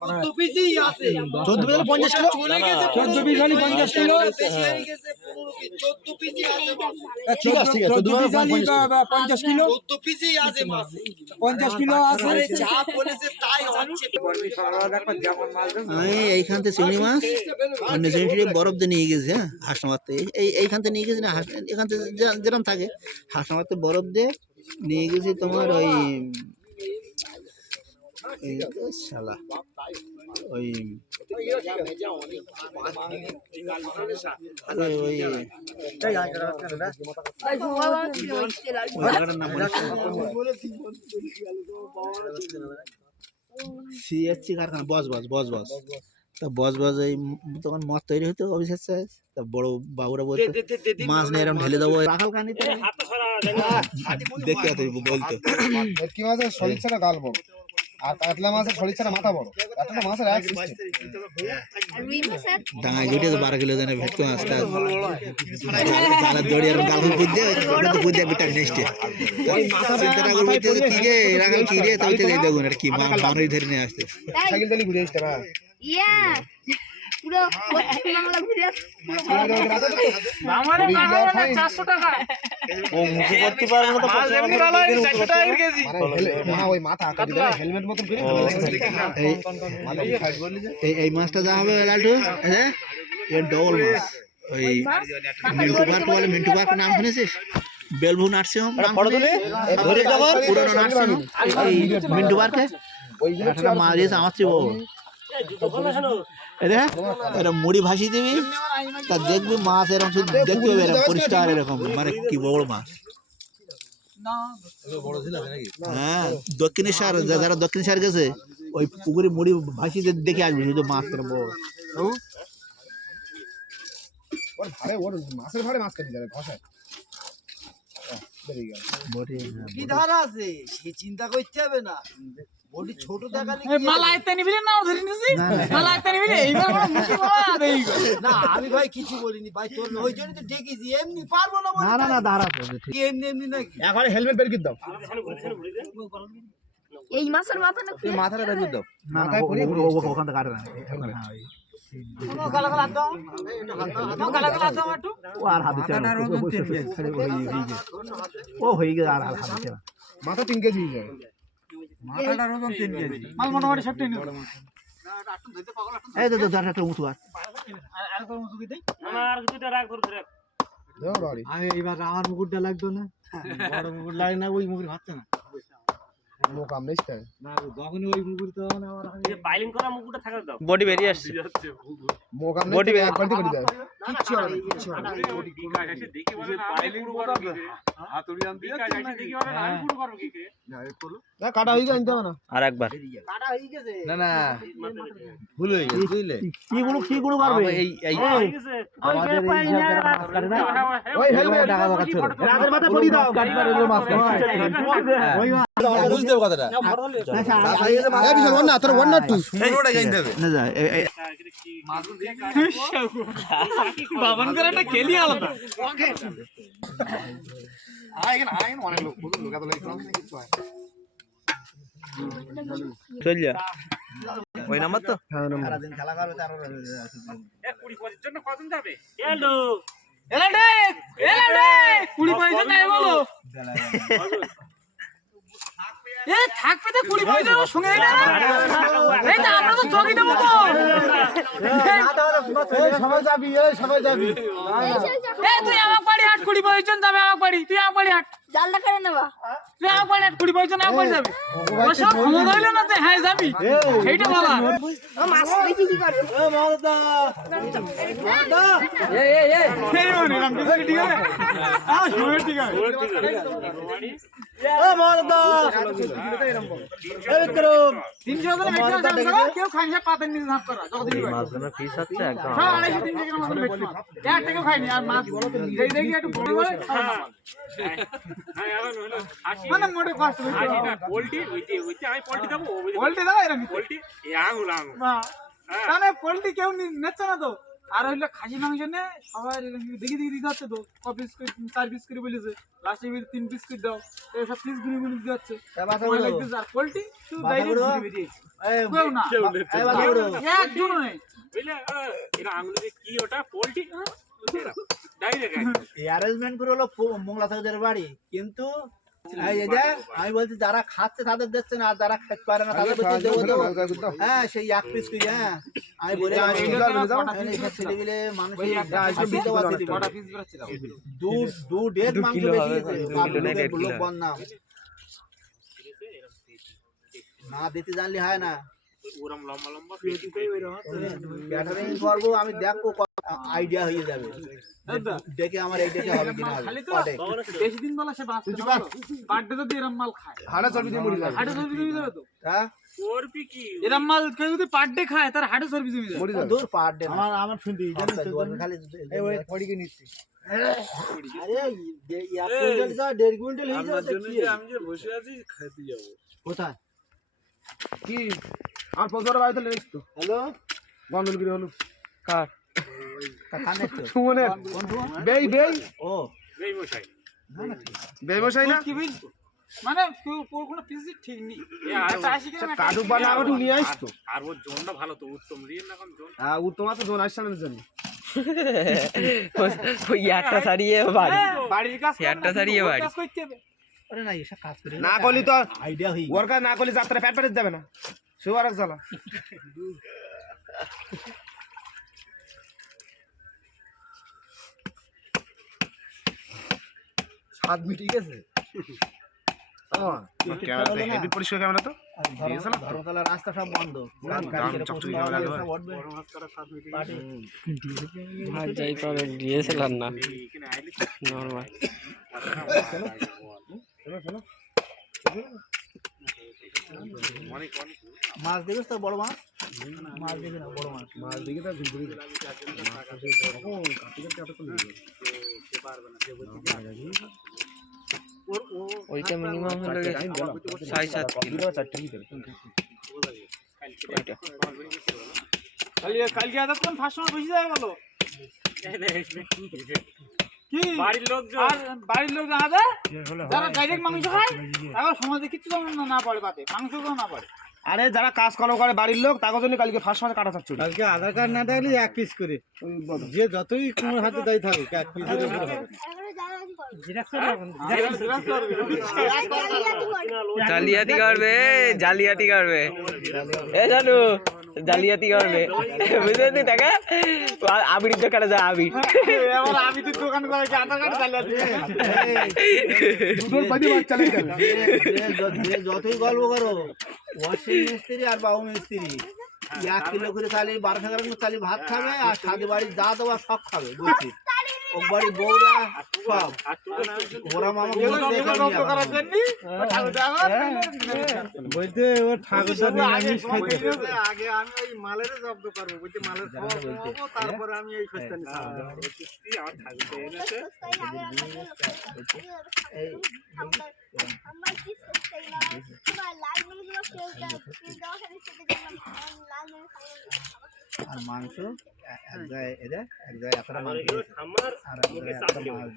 14 পিসই আছে 14 piece 50 kilo চলে গেছে 14 পিস হলি 50 কিলো বেশি হয়ে গেছে 14 পিসই আছে মাছ ঠিক আছে 14 পিস হলি 50 কিলো 14 পিসই আছে মাছ 50 কিলো আছে আরে যা বলেছে তাই হচ্ছে আমি এইখান থেকে চিংড়ি মাছ অন্য চিংড়ি বরফ দিয়ে নিয়ে গেছি। হ্যাঁ হাসনাবাদতে এইখান থেকে নিয়ে গেছি না, এখান থেকে যেরকম থাকে হাসনাবাদতে বরফ দিয়ে নিয়ে গেছি তোমার ওই শালা ওই সিএসসি কারখানা বস তা বস এই তখন মদ তৈরি হতো অফিসের চাই তা বড় বাবুরা বলতো মাছ নিয়ে এরকম ঢেলে দেবো রাখাল কানিতে দেখতে বলতো কি মাছের শরীর ছাড়া গাল বড় আর কাতলা মাছের শরীর ছাড়া মাথা বড় কাতলা মাছের এক সিস্টেম ডাঙায় গেটে 12 কিলো জানে ভেটতো মাছটা জালা দড়ি আর গাল বুঝতে ওটা তো বুঝতে বিটা নেক্সটে চিন্তা করে বলতে কি রে রাখাল কি রে তাইতে দেই দেখুন আর কি মানই ধরে নিয়ে আসতে সাইকেল দলি ঘুরে আসতে না ইয়া পুরো বাংলা ঘুরে আমারে বাংলা 400 টাকা ও মুখে করতে পারবে না তো মাছ এমনি ভালো 400 টাকা কেজি না ওই মাথা কাটি দেবে হেলমেট মতন করে এই মাছটা যা হবে লালটু হ্যাঁ এর ডবল মাছ ওই মিন্টু পার্ক নাম শুনেছিস বেলভু নার্সিংহোম ধরে যাবার পুরনো নার্সিংহোম এই মিন্টু পার্কে ওইখানে মারিস আমার চেয়ে বড় এটা মুড়ি ভাসিয়ে দিবি তা দেখবি মাছ এরকম শুধু দেখতে হবে এরকম পরিষ্কার এরকম মানে কি বড় মাছ। হ্যাঁ দক্ষিণেশ্বর যারা দক্ষিণেশ্বর গেছে ওই পুকুরে মুড়ি ভাসিয়ে দেখে আসবি শুধু মাছ বড় মাছের ভাড়ে মাছ কাটি যাবে ভাষায় কি ধারা আছে সে চিন্তা করতে হবে না বডি ছোট দেখালে মালা আইতে নিবি না ধরে নিছি মালা আইতে নিবি এইবার বড় মুখি বড় দেই না আমি ভাই কিছু বলিনি ভাই তোর ওই জন্য তো ডেকেছি এমনি পারবো না না দাঁড়া এমনি নাকি এখন হেলমেট বের করে দাও এই মাছের মাথা না তুই মাথাটা বের করে দাও না ওখান থেকে কাটে না ও আর হাতে ও হয়ে গেছে আর হাতে মাথা 3 কেজি হয়ে যায় মাথাটার ওজন 3 কেজি মাল মোটামুটি সব টেনে এই তো একটা উঁচু আর কোন মুসুকি দেই আমার কিছুটা রাখ ধরে রাখ দাও বাড়ি আমি এইবার আমার মুকুটটা লাগতো না বড় মুকুট লাগে না ওই মুকুট হচ্ছে না নো কাম নেই তাই না যখন ওই মুকুট তো না আমার এই পাইলিং করা মুকুটটা থাকা দাও বডি বেরিয়ে আসছে মো কাম নেই বডি এক বালতি করে দাও কিচ্ছু হবে না কিচ্ছু হবে না বডি বিকাশ এসে দেখি বলে না পাইলিং করব কি হাতুড়ি আনতে বিকাশ এসে দেখি বলে না আমি পুরো করব কি কে না কাটা হই জানতে হবে না আর একবার কাটা হয়ে গেছে না ভুল হয়ে গেছে বুঝলে কি গুলো পারবে এই হয়ে গেছে আমাদের এই হিসাবে মাছ কাটে না ওই হেলমেট টাকা দরকার ছিল রাজের মাথায় পড়ি দাও গাড়ি পারে মাছ ওই বুঝতে হবে কথাটা এই বিশাল ওয়ান না তোর ওয়ান না টু শুরুটা জানতে হবে না যা বাবন করে একটা খেলি আলাদা আইন অনেক লোক বুঝলো লোক এত লাইক কিছু হয় চল যা ওই নাম্বার তো সারা দিন খেলা করবে তার 20-25 জন্য কতজন যাবে এলো এলাডে 20 পয়সা নাই বলো এ থাকবে তো 20 পয়সা সঙ্গে না এই তো আমরা তো জগি দেব তো এই সবাই যাবি এই তুই আমার বাড়ি হাট 20 পয়সা যাবে আমার বাড়ি তুই আমার বাড়ি হাট জালটা করে নেবা তুই আমার বাড়ি হাট 20 পয়সা আমার বাড়ি যাবে ও সব ক্ষমতা হইলো না যে হ্যাঁ যাবি এইটা বলা ও মাছ দেখি কি করবে ও মালদা এই মানে রাম ঠিক আছে সময় ঠিক আছে ও মালদা এই বিক্রম 300 টাকা বেচা দাম করো কেউ খাইনি পাতেন নিয়ে ধাপ করা যতদিন হয় মাছগুলোর পিস হচ্ছে একদম সব 250 300 টাকা মতো বেচছি এক টাকা খাইনি আর মাছ এই দেখি একটু বড় করে হ্যাঁ এখন হলো 80 মানে মোটে কষ্ট হচ্ছে 80 না পোল্ট্রি ওইতে আমি পোল্ট্রি দেবো পোল্ট্রি দাও এরকম পোল্ট্রি এই আঙুল তাহলে পোল্ট্রি কেউ নিচ্ছে না তো আর হইলো খাসি মাংস নে সবাই দেখি দেখি দিতে হচ্ছে তো ক পিস করে 4 পিস করে বলেছে লাস্টে 3 পিস করে দাও এই সব পিস গুলি গুলি দিতে হচ্ছে ওই লাগতেছে আর পোল্ট্রি শুধু ডাইরেক্ট ঘুরে বেরিয়েছে কেউ না একজনও নেই বুঝলে এরা আঙুলে কি ওটা পোল্ট্রি ডাইরেক্ট এই অ্যারেঞ্জমেন্ট করে হলো মোংলা সাহেবের বাড়ি, কিন্তু এই যে আমি বলছি যারা খাচ্ছে তাদের দেখছে না, আর যারা খেতে পারে না তাদের বলছে দেবো দেবো। হ্যাঁ সেই এক পিস করে, হ্যাঁ আমি বলে ছেলেমিলে মানুষের দু ডেট মাংস বেশি লোক বন্যা না দিতে জানলে হয় না। ওরম লম্বা লম্বা ক্যাটারিং করবো আমি, দেখবো আইডিয়া হয়ে যাবে দেখে আমার এই দেখে হবে কিনা হবে। বেশি দিন বলা সে বার্থডে যদি এরম মাল খায় হাড়ে চর্বি দিয়ে মরে যাবে, হাড়ে চর্বি দিয়ে যাবে তো। হ্যাঁ চর্বি কি এরম মাল কেউ যদি পার্টে খায় তার হাড়ে চর্বি জমে যাবে। দূর পার ডে আমার শুনতে খালি এই ওই পড়িকে নিচ্ছি। আরে 1 কুইন্টাল যা 1.5 কুইন্টাল হয়ে যাচ্ছে। আমি যে বসে আছি খেতে যাব কোথায় কি আর পছন্দ বাড়িতে লেগেছ তো? হ্যালো গন্ডলগিরি হলো কার কানে তো সুমনের কোন সুমন? বেই ও এই মশাই বেমশাই না কি বলছো মানে কোনো পিসি ঠিক নেই একটা 80 গ্রাম কাদু বানা ওটু নিয়ে আইছ তো। আর ওর জোনটা ভালো তো উত্তম রিয়েল না কোন জোন হ্যাঁ উত্তম তো জোন আসছে না জানি। ওই একটা সারিয়ে বাড়ি বাড়ির কাজ একটা সারিয়ে বাড়ি কাজ করতে হবে। আরে না এসব কাজ করে না করলি তো আইডিয়া হই ওর কাজ না করলি যাত্রা পেট পেটে যাবে না, সেও আর এক জ্বালা। স্বাদ মিটে গেছে। ক্যামেরা হেভি পরিষ্কার ক্যামেরা তো। ধর্মতলা রাস্তা সব বন্ধ, যাই পাবে দিয়েছিলাম না নরমাল মাছ দেখিস তো বড় মাছ, মাছ দেখি না বড় মাছ, মাছ দিকে তো ঘুরে ওইটা মিনিমাম হলো 6-7 কিলো। কালকে এতক্ষণ ফার্স্ট সময় বসে যাবে বলো কি বাড়ির লোক আর বাড়ির লোক জানা যায় যারা ডাইরেক্ট মাংস খায় এখন সমাজে কিছু না পড়ে পাতে মাংস না পড়ে। আরে যারা কাজ কর্ম করে বাড়ির লোক তার জন্য কালকে ফার্স্ট মাসে কাটা চাচ্ছিল। কালকে আধার কার্ড না থাকলে 1 পিস করে যে যতই তোমার হাতে দাই থাকুক 1 পিস করে হবে। জালিয়াতি করবে জালিয়াতি করবে এ জানু জালিয়াতি করবে বুঝলেন তো টাকা আবির দোকানে যা আবির এবার আমি তো দোকান করে কি আধার কার্ড চালিয়ে দুটোর পানি বাচ্চা লেগে যাবে। যে যতই গল্প করো ওয়াশিং মিস্ত্রি আর বাবু মিস্ত্রি 1 কিলো করে চালি 12-13 কিলো চালি ভাত খাবে, আর সাথে বাড়ি যা দেওয়া সব খাবে বুঝছি। ও বাড়ি বউরা সব ওরা মামা বলতে ও ঠাকুরদা নিরামিষ খাইতে আগে আমি ওই মালের জব্দ করবো বুঝছি, মালের তারপরে আমি এই খোঁজতানি আর মাংস এক জায়গায় এদের এক জায়গায় এতটা মাংস আর এতটা মাছ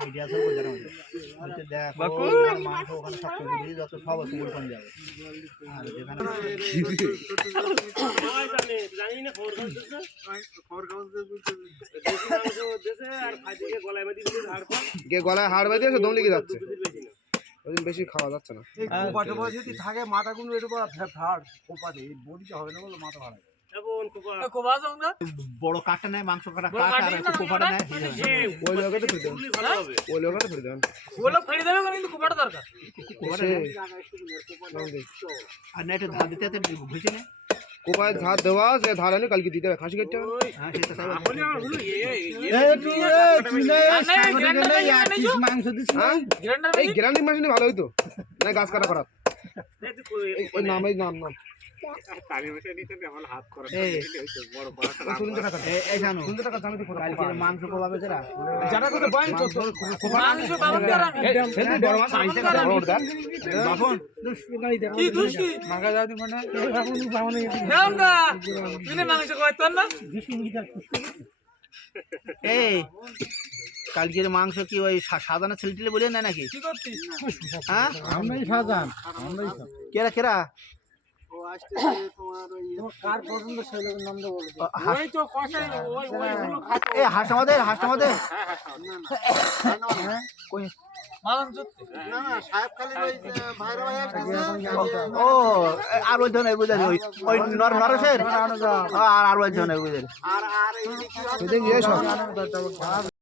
আইডিয়া করবো যারা দেখো মাংস ওখানে সব কিছু যত সব আছে ওখানে যাবে আর যেখানে গলায় হাড় বাঁধিয়ে দম লেগে যাচ্ছে, ওই বেশি খাওয়া যাচ্ছে না। যদি থাকে মাথাগুলো একটু ফাড় কোপাতে বডিটা হবে না বলে মাথা ফাড়ায়। বড় কাঠটা নেয় মাংস কাটা কাঠ আর একটু কোপাটা নেয় ওই লোকটা ফেলে দেবেন, ওই লোকটা ফেলে দেবেন, ওগুলো ফেলে দেবে কিন্তু কোপাটা দরকার আর না একটু ধার দিতে ঘুষে নেয় কোপায় ধার দেওয়া যে ধার আনে কালকে দিতে হবে খাসি কেটে। হ্যাঁ সেটা সব মাংস দিচ্ছি এই গ্রান্ডিং মেশিন ভালো হইতো না গাছ কাটা করার। ওই নাম এই নাম নাম এই জানো কালকের মাংস কোবাবে যারা যারা কত বয়ন করতো মাংস কাম করা বাপন কি দুষ্টি মাগা দাদি মানে নাম না তুমি মাংস কইতো না এই কালকের মাংস কি ওই সাজানো ছেলেটিলে বলে না নাকি কি করছিস হ্যাঁ আমরাই সাজান আমরাই কেরা কেরা কার পছন্দ সেই লোকের নামটা বলো ওই তো কষাই ওইগুলো খাচ্ছে এ হাঁস আমাদের কই মালান চুত্তি ও আর বলছো না বুঝলি ওই নরসের আর বলছো না বুঝলি